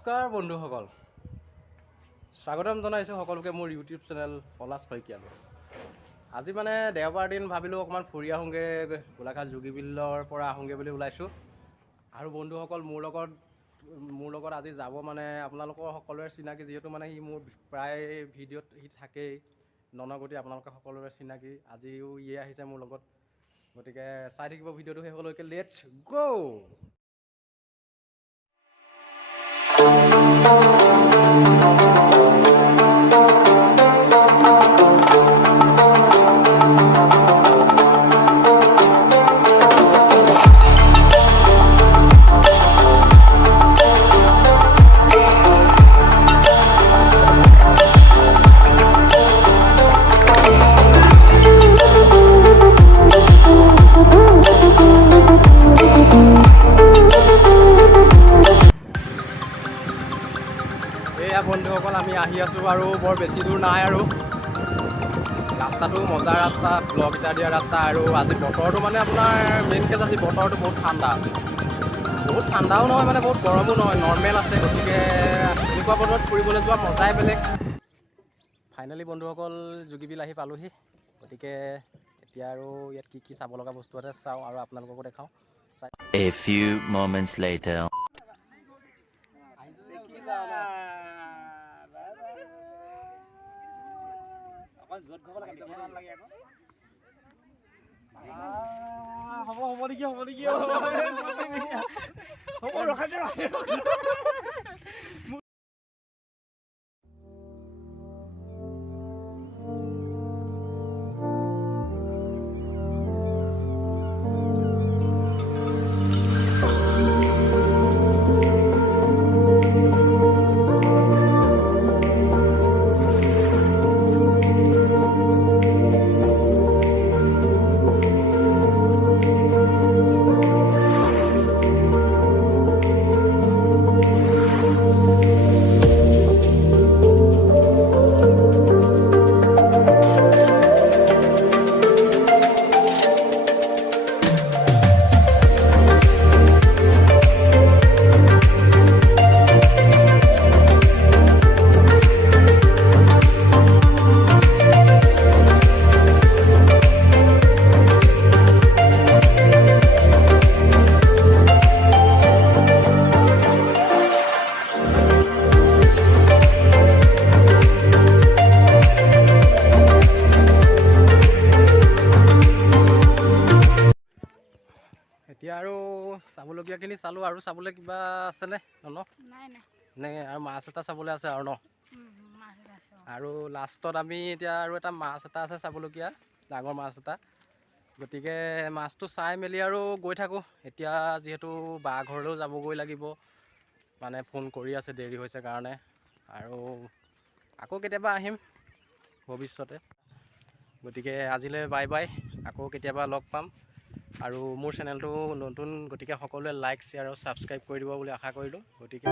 নমস্কাৰ বন্ধুসকল, স্বাগতম জনাইছোঁ সকলোকে মোৰ ইউটিউব চেনেল পলাশ শইকীয়ালৈ। আজি মানে দেওবাৰ দিন ভাবিলোঁ অকণমান ফুৰি আহোঁগৈ, গোলাঘাট যোগীবিলৰ পৰা আহোঁগৈ বুলি ওলাইছোঁ। আৰু বন্ধুসকল মোৰ লগত আজি যাব মানে আপোনালোকৰ সকলোৰে চিনাকি, যিহেতু মানে সি মোৰ প্ৰায় ভিডিঅ'ত সি থাকেই। ননগতি আপোনালোকে সকলোৰে চিনাকি, আজিও ইয়ে আহিছে মোৰ লগত। গতিকে চাই থাকিব ভিডিঅ'টো শেষলৈকে। লেটছ গ'। এয়া বন্ধুসকল, আমি আহি আছোঁ আৰু বৰ বেছি দূৰ নাই আৰু। ৰাস্তাটো মজাৰ ৰাস্তা, ব্লক ইটা দিয়া ৰাস্তা। আৰু আজি বতৰটো মানে আপোনাৰ মেইন কেছ, আজি বতৰটো বহুত ঠাণ্ডা, বহুত ঠাণ্ডাও নহয় মানে বহুত গৰমো নহয়, নৰ্মেল আছে। গতিকে এনেকুৱা বতৰত ফুৰিবলৈ যোৱা মজাই বেলেগ। ফাইনেলি বন্ধুসকল যোগীবিল আহি পালোহি। গতিকে এতিয়া আৰু ইয়াত কি কি চাব লগা বস্তু আছে চাওঁ আৰু আপোনালোককো দেখাওঁ। A few moments later. হ'ব নেকি হ'ব ৰখাই দিয়া। এতিয়া আৰু চাবলগীয়াখিনি চালোঁ, আৰু চাবলৈ কিবা আছেনে নে আৰু মাছ এটা চাবলৈ আছে আৰু ন? আৰু লাষ্টত আমি এতিয়া আৰু এটা মাছ এটা আছে চাবলগীয়া, ডাঙৰ মাছ এটা। গতিকে মাছটো চাই মেলি আৰু গৈ থাকোঁ। এতিয়া যিহেতু বা ঘৰলৈও যাবগৈ লাগিব, মানে ফোন কৰি আছে দেৰি হৈছে কাৰণে। আৰু আকৌ কেতিয়াবা আহিম ভৱিষ্যতে। গতিকে আজিলৈ বাই বাই, আকৌ কেতিয়াবা লগ পাম। আৰু মোৰ চেনেলটো নতুন, গতিকে সকলোৱে লাইক, শ্বেয়াৰ আৰু ছাবস্ক্ৰাইব কৰি দিব বুলি আশা কৰিলোঁ। গতিকে